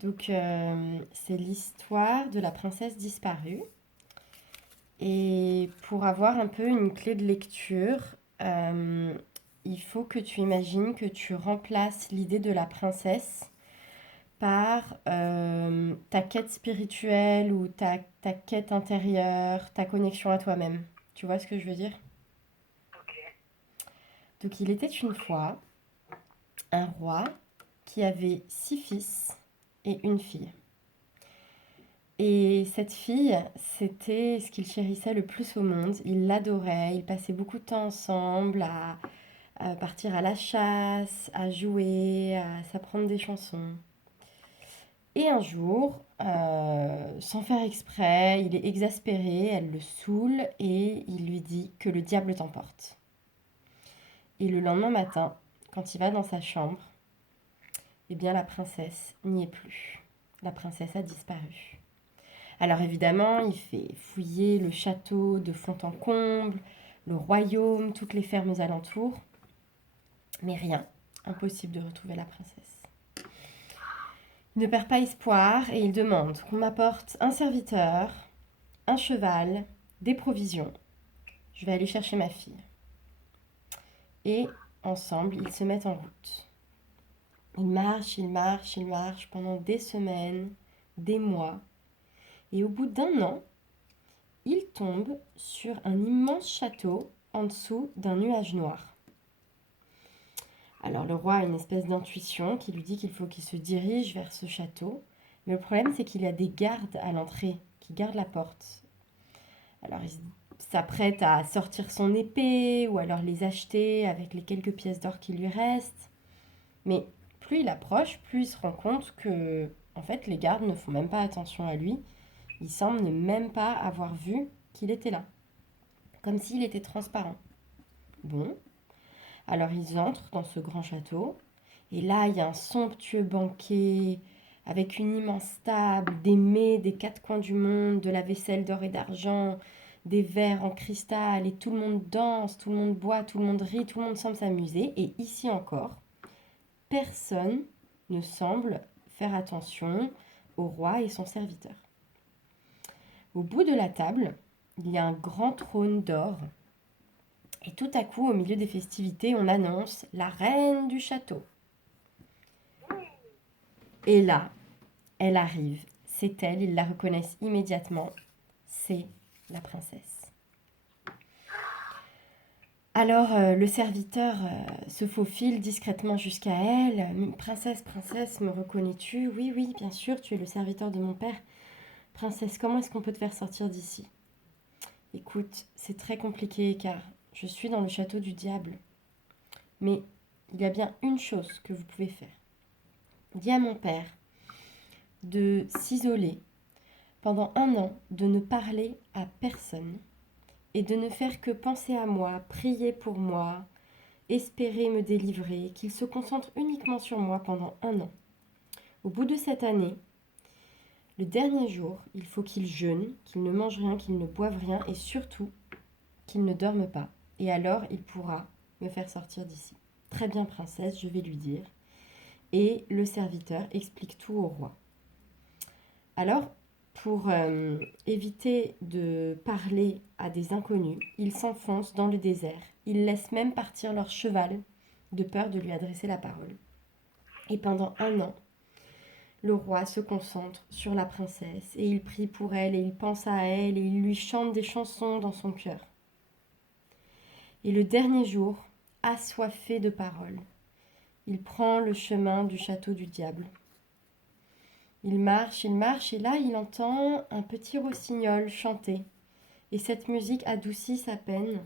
Donc, c'est l'histoire de la princesse disparue. Et pour avoir un peu une clé de lecture, euh, il faut que tu imagines que tu remplaces l'idée de la princesse par ta quête spirituelle ou ta quête intérieure, ta connexion à toi-même. Tu vois ce que je veux dire? Ok. Donc, il était une fois un roi qui avait 6 fils et une fille. Et cette fille, c'était ce qu'il chérissait le plus au monde. Il l'adorait, ils passaient beaucoup de temps ensemble à partir à la chasse, à jouer, à s'apprendre des chansons. Et un jour, sans faire exprès, il est exaspéré, elle le saoule et il lui dit que le diable t'emporte. Et le lendemain matin, quand il va dans sa chambre, eh bien la princesse n'y est plus. La princesse a disparu. Alors évidemment, il fait fouiller le château de fond en comble, le royaume, toutes les fermes alentours, mais rien. Impossible de retrouver la princesse. Il ne perd pas espoir et il demande qu'on m'apporte un serviteur, un cheval, des provisions. Je vais aller chercher ma fille. Et ensemble, ils se mettent en route. Ils marchent, ils marchent, ils marchent pendant des semaines, des mois. Et au bout d'un an, ils tombent sur un immense château en dessous d'un nuage noir. Alors le roi a une espèce d'intuition qui lui dit qu'il faut qu'il se dirige vers ce château. Mais le problème, c'est qu'il y a des gardes à l'entrée qui gardent la porte. Alors il s'apprête à sortir son épée ou alors les acheter avec les quelques pièces d'or qui lui restent. Mais plus il approche, plus il se rend compte que, en fait, les gardes ne font même pas attention à lui. Il semble ne même pas avoir vu qu'il était là, comme s'il était transparent. Bon, alors ils entrent dans ce grand château, et là il y a un somptueux banquet avec une immense table, des mets des quatre coins du monde, de la vaisselle d'or et d'argent, des verres en cristal, et tout le monde danse, tout le monde boit, tout le monde rit, tout le monde semble s'amuser. Et ici encore, personne ne semble faire attention au roi et son serviteur. Au bout de la table, il y a un grand trône d'or. Et tout à coup, au milieu des festivités, on annonce la reine du château. Et là, elle arrive. C'est elle, ils la reconnaissent immédiatement. C'est la princesse. Alors le serviteur se faufile discrètement jusqu'à elle. Princesse, princesse, me reconnais-tu? Oui, oui, bien sûr, tu es le serviteur de mon père. Princesse, comment est-ce qu'on peut te faire sortir d'ici? Écoute, c'est très compliqué car je suis dans le château du diable. Mais il y a bien une chose que vous pouvez faire. Dis à mon père de s'isoler pendant un an, de ne parler à personne et de ne faire que penser à moi, prier pour moi, espérer me délivrer, qu'il se concentre uniquement sur moi pendant un an. Au bout de cette année, le dernier jour, il faut qu'il jeûne, qu'il ne mange rien, qu'il ne boive rien et surtout qu'il ne dorme pas. Et alors, il pourra me faire sortir d'ici. Très bien, princesse, je vais lui dire. Et le serviteur explique tout au roi. Alors, pour éviter de parler à des inconnus, ils s'enfoncent dans le désert. Ils laissent même partir leur cheval de peur de lui adresser la parole. Et pendant un an, le roi se concentre sur la princesse et il prie pour elle et il pense à elle et il lui chante des chansons dans son cœur. Et le dernier jour, assoiffé de paroles, il prend le chemin du château du diable. Il marche et là il entend un petit rossignol chanter. Et cette musique adoucit sa peine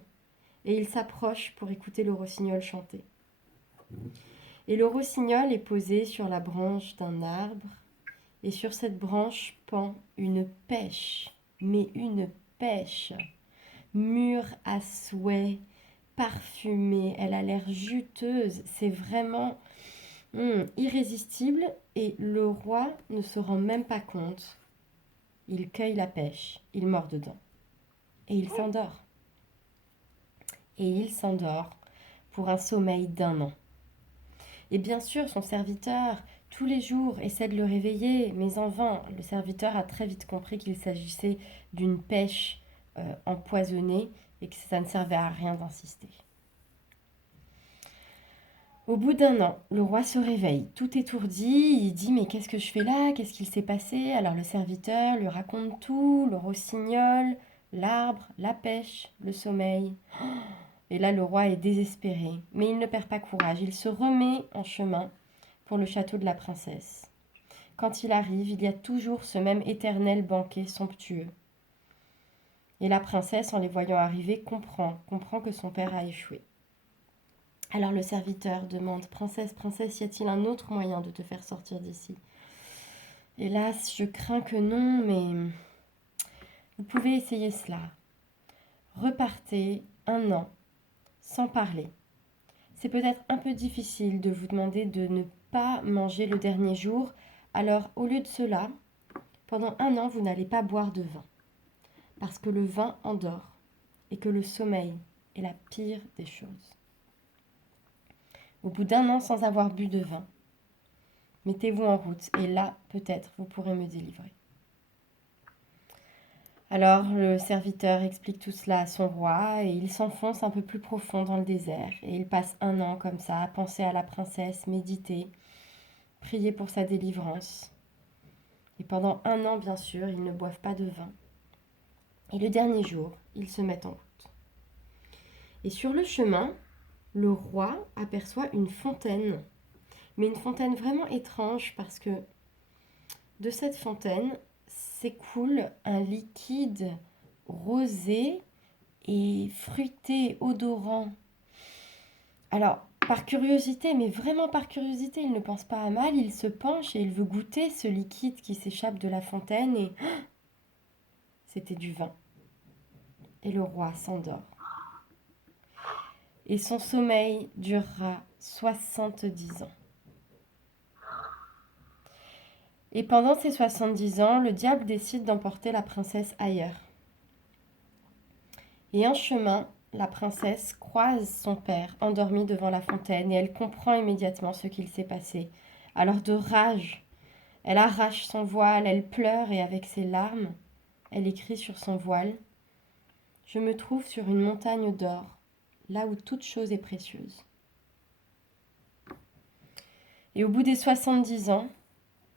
et il s'approche pour écouter le rossignol chanter. Et le rossignol est posé sur la branche d'un arbre et sur cette branche pend une pêche, mais une pêche mûre à souhait, parfumée, elle a l'air juteuse, c'est vraiment irrésistible et le roi ne se rend même pas compte. Il cueille la pêche, il mord dedans et il s'endort. Et il s'endort pour un sommeil d'un an. Et bien sûr, son serviteur, tous les jours, essaie de le réveiller, mais en vain. Le serviteur a très vite compris qu'il s'agissait d'une pêche empoisonnée et que ça ne servait à rien d'insister. Au bout d'un an, le roi se réveille, tout étourdi, il dit mais qu'est-ce que je fais là? Qu'est-ce qu'il s'est passé? Alors le serviteur lui raconte tout, le rossignol, l'arbre, la pêche, le sommeil. Et là le roi est désespéré, mais il ne perd pas courage, il se remet en chemin pour le château de la princesse. Quand il arrive, il y a toujours ce même éternel banquet somptueux. Et la princesse, en les voyant arriver, comprend que son père a échoué. Alors le serviteur demande, princesse, princesse, y a-t-il un autre moyen de te faire sortir d'ici? Hélas, je crains que non, mais vous pouvez essayer cela. Repartez un an sans parler. C'est peut-être un peu difficile de vous demander de ne pas manger le dernier jour, alors au lieu de cela, pendant un an, vous n'allez pas boire de vin, parce que le vin endort et que le sommeil est la pire des choses. Au bout d'un an sans avoir bu de vin, mettez-vous en route et là, peut-être, vous pourrez me délivrer. Alors le serviteur explique tout cela à son roi et il s'enfonce un peu plus profond dans le désert. Et il passe un an comme ça à penser à la princesse, méditer, prier pour sa délivrance. Et pendant un an, bien sûr, ils ne boivent pas de vin. Et le dernier jour, ils se mettent en route. Et sur le chemin, le roi aperçoit une fontaine. Mais une fontaine vraiment étrange parce que de cette fontaine s'écoule un liquide rosé et fruité, odorant. Alors, par curiosité, mais vraiment par curiosité, il ne pense pas à mal, il se penche et il veut goûter ce liquide qui s'échappe de la fontaine et c'était du vin. Et le roi s'endort. Et son sommeil durera 70 ans. Et pendant ces 70 ans, le diable décide d'emporter la princesse ailleurs. Et en chemin, la princesse croise son père endormi devant la fontaine et elle comprend immédiatement ce qu'il s'est passé. Alors de rage, elle arrache son voile, elle pleure et avec ses larmes, elle écrit sur son voile: Je me trouve sur une montagne d'or, là où toute chose est précieuse. Et au bout des 70 ans,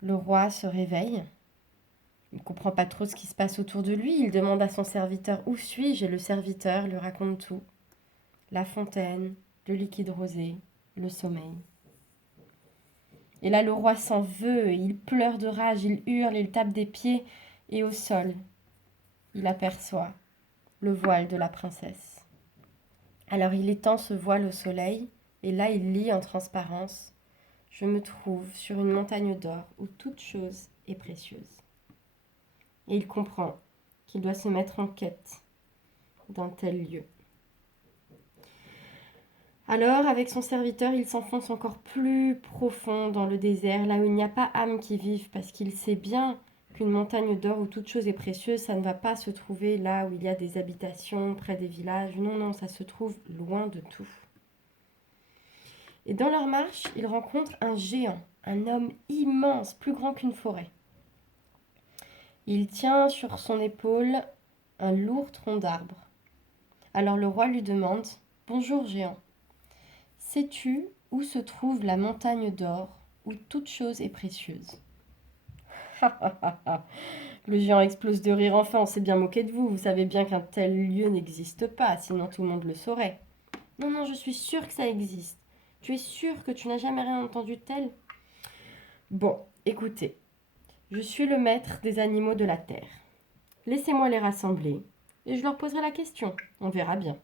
le roi se réveille. Il ne comprend pas trop ce qui se passe autour de lui. Il demande à son serviteur: Où suis-je? Et le serviteur lui raconte tout. La fontaine, le liquide rosé, le sommeil. Et là, le roi s'en veut, il pleure de rage, il hurle, il tape des pieds, et au sol, il aperçoit le voile de la princesse. Alors il étend ce voile au soleil, et là il lit en transparence: Je me trouve sur une montagne d'or où toute chose est précieuse. Et il comprend qu'il doit se mettre en quête d'un tel lieu. Alors, avec son serviteur, il s'enfonce encore plus profond dans le désert, là où il n'y a pas âme qui vive, parce qu'il sait bien qu'une montagne d'or où toute chose est précieuse, ça ne va pas se trouver là où il y a des habitations, près des villages. Non, non, ça se trouve loin de tout. Et dans leur marche, ils rencontrent un géant, un homme immense, plus grand qu'une forêt. Il tient sur son épaule un lourd tronc d'arbre. Alors le roi lui demande: Bonjour géant, sais-tu où se trouve la montagne d'or où toute chose est précieuse? Le géant explose de rire. Enfin, on s'est bien moqué de vous. Vous savez bien qu'un tel lieu n'existe pas, sinon tout le monde le saurait. Non, non, je suis sûre que ça existe. Tu es sûre que tu n'as jamais rien entendu de tel? Bon, écoutez, je suis le maître des animaux de la terre. Laissez-moi les rassembler et je leur poserai la question. On verra bien.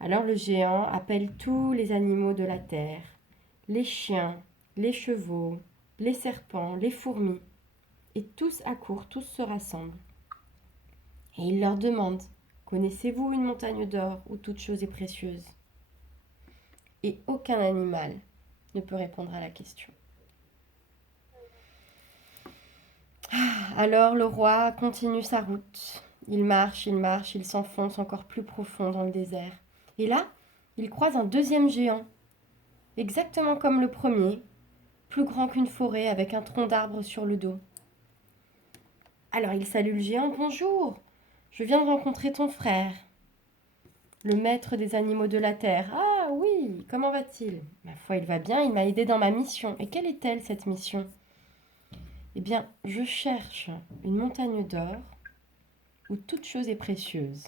Alors le géant appelle tous les animaux de la terre, les chiens, les chevaux, les serpents, les fourmis, et tous accourent, tous se rassemblent. Et il leur demande: Connaissez-vous une montagne d'or où toute chose est précieuse? Et aucun animal ne peut répondre à la question. Alors le roi continue sa route. Il marche, il s'enfonce encore plus profond dans le désert. Et là, il croise un deuxième géant, exactement comme le premier, plus grand qu'une forêt avec un tronc d'arbre sur le dos. Alors il salue le géant. Bonjour, je viens de rencontrer ton frère, le maître des animaux de la terre. Ah oui, comment va-t-il? Ma foi, il va bien, il m'a aidé dans ma mission. Et quelle est-elle, cette mission? Eh bien, je cherche une montagne d'or où toute chose est précieuse.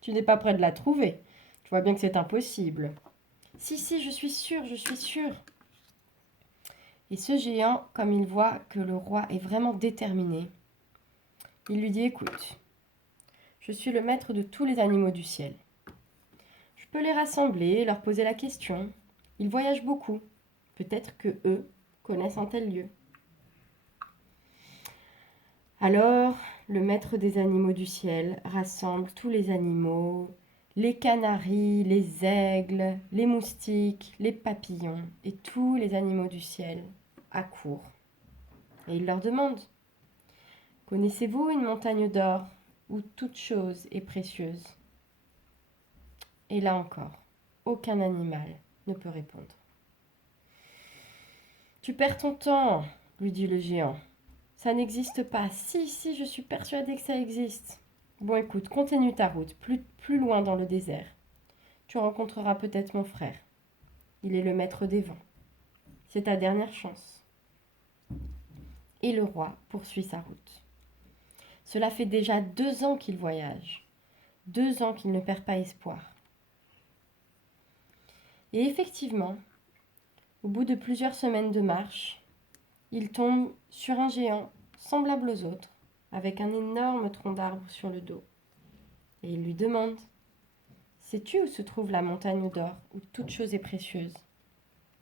Tu n'es pas près de la trouver. Tu vois bien que c'est impossible. Si, je suis sûre, je suis sûre. Et ce géant, comme il voit que le roi est vraiment déterminé, il lui dit, écoute, je suis le maître de tous les animaux du ciel. Je peux les rassembler, leur poser la question. Ils voyagent beaucoup. Peut-être que eux connaissent un tel lieu. Alors, le maître des animaux du ciel rassemble tous les animaux, les canaris, les aigles, les moustiques, les papillons et tous les animaux du ciel accourent. Et il leur demande, connaissez-vous une montagne d'or où toute chose est précieuse? Et là encore, aucun animal ne peut répondre. Tu perds ton temps, lui dit le géant. Ça n'existe pas. Si, je suis persuadée que ça existe. Bon, écoute, continue ta route, plus loin dans le désert. Tu rencontreras peut-être mon frère. Il est le maître des vents. C'est ta dernière chance. Et le roi poursuit sa route. Cela fait déjà 2 ans qu'il voyage. 2 ans qu'il ne perd pas espoir. Et effectivement, au bout de plusieurs semaines de marche, il tombe sur un géant semblable aux autres, avec un énorme tronc d'arbre sur le dos. Et il lui demande, sais-tu où se trouve la montagne d'or, où toute chose est précieuse?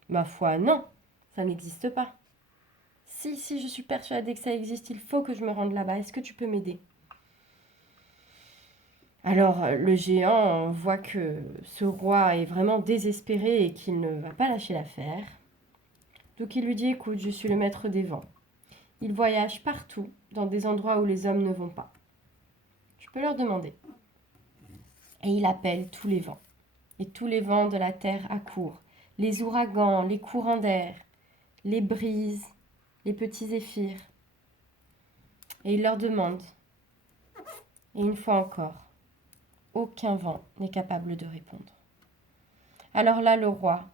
Ma foi, non, ça n'existe pas. Si, je suis persuadée que ça existe, il faut que je me rende là-bas. Est-ce que tu peux m'aider? Alors, le géant voit que ce roi est vraiment désespéré et qu'il ne va pas lâcher l'affaire. Donc il lui dit, écoute, je suis le maître des vents. Il voyage partout, dans des endroits où les hommes ne vont pas. Tu peux leur demander. Et il appelle tous les vents. Et tous les vents de la terre accourent. Les ouragans, les courants d'air, les brises, les petits zéphyrs. Et il leur demande. Et une fois encore, aucun vent n'est capable de répondre. Alors là, le roi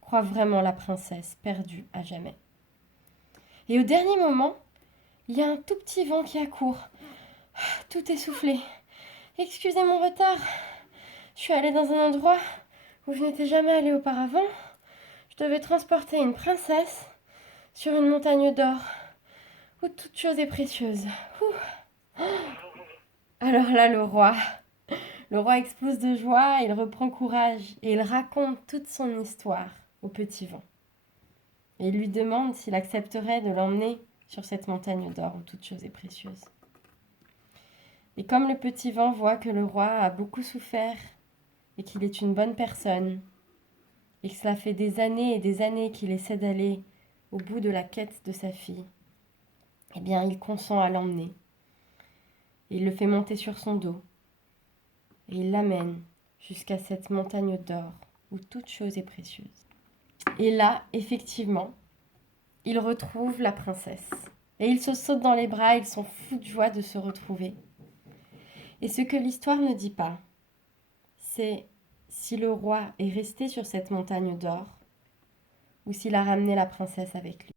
croit vraiment la princesse perdue à jamais. Et au dernier moment, il y a un tout petit vent qui accourt, tout essoufflé. Excusez mon retard, je suis allée dans un endroit où je n'étais jamais allée auparavant. Je devais transporter une princesse sur une montagne d'or où toute chose est précieuse. Alors là, le roi explose de joie, il reprend courage et il raconte toute son histoire au petit vent. Et il lui demande s'il accepterait de l'emmener sur cette montagne d'or où toute chose est précieuse. Et comme le petit vent voit que le roi a beaucoup souffert et qu'il est une bonne personne, et que cela fait des années et des années qu'il essaie d'aller au bout de la quête de sa fille, eh bien il consent à l'emmener. Et il le fait monter sur son dos. Et il l'amène jusqu'à cette montagne d'or où toute chose est précieuse. Et là, effectivement, il retrouve la princesse. Et ils se sautent dans les bras, ils sont fous de joie de se retrouver. Et ce que l'histoire ne dit pas, c'est si le roi est resté sur cette montagne d'or ou s'il a ramené la princesse avec lui.